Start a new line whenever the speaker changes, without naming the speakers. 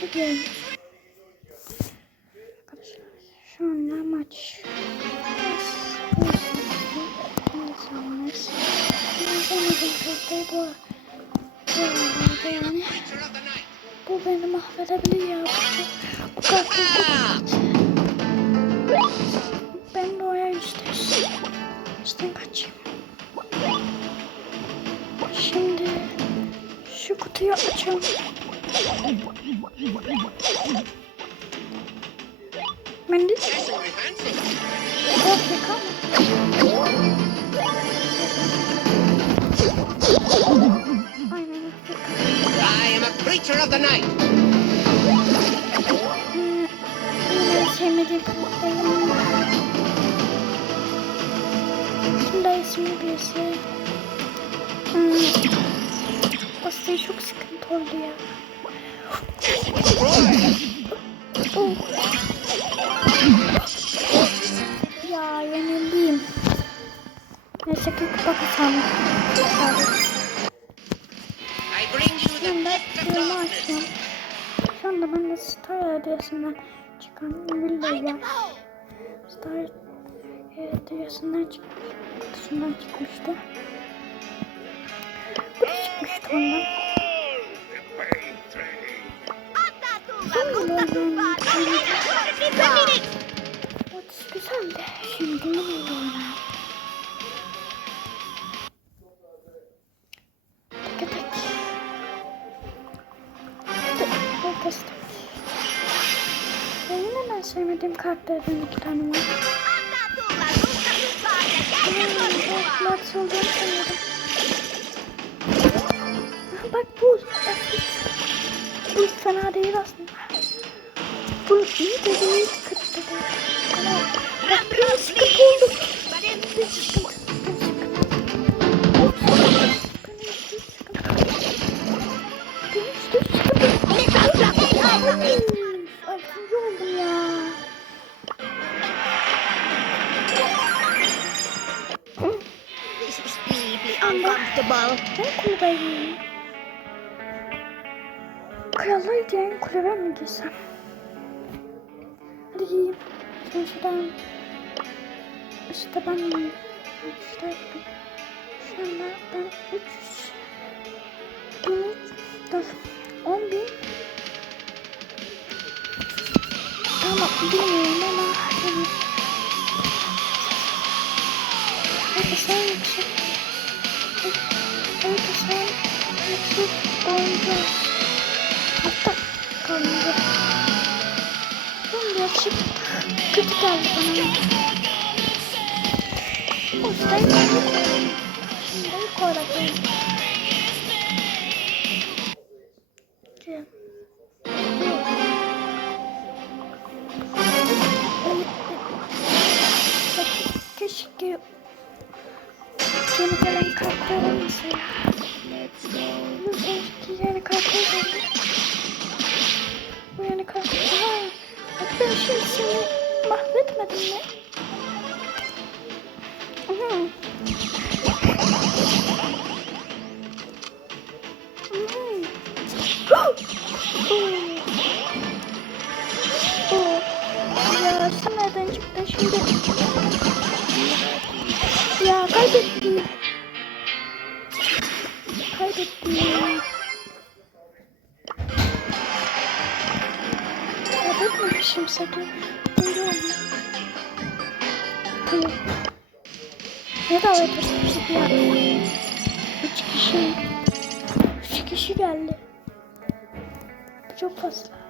girelim. Arkadaşlar şu anda maç. Yani. Bu beni mahvedebilir ya. Bu, kartın Ben de oraya işte. İşten kaçayım. Şimdi şu kutuyu açalım. Ben de Afrika mı? Aynen Afrika.
I am a creature of the night.
Hmm, yine sevmediğim karakterim var. Şimdi ismi birisi. Hmm. Aslında çok sıkıntı oldu ya. Ya yenildim. Neyse ki kupa kazandım. Şimdi
darkness.
açtım. Şu anda ben de Star Hediyesi'nden çıkan villayı var. Star Hediyesi'nden çıkmış. Kutusundan çıkmıştı. Bu çıkmıştı ondan. O güzeldi. Şimdi ne oldu ona? Tek tek. Herkes tek. Ya yine ben sevmediğim kartlardan iki tane var. Olduğunu sanıyordum. Aha, Bak bu. Bak bu. Bu fena değil aslında. Bu iyi de değil, kötü de değil. Bir sıkıntı. Altıncı oldum Krallar diyen kulübe mi girsem? Hadi giyeyim. Şuradan. İşte ben işte şu anda ben 3 bin dur 10 bin tamam bilmiyorum ama evet. Hadi sen yüksek Hadi sen yüksek oyuncu hatta kaldı. Ben birazcık kötü geldi bana. Ustayı koydum. Ustayı koydum. Keşke yeni gelen kartları mesela. Ya. Bu keşke yeni kartlar geldi. Bu. Bak ben şimdi seni mahvetmedim mi? Hı. Ya sen nereden çıktın şimdi? Ya kaybettim. Kaybettim ya. Kaybetmemişim sakın. Öyle olmuş. Tamam. Ne davet etmiştik ya? Üç kişi. Üç kişi geldi. Çok fazla.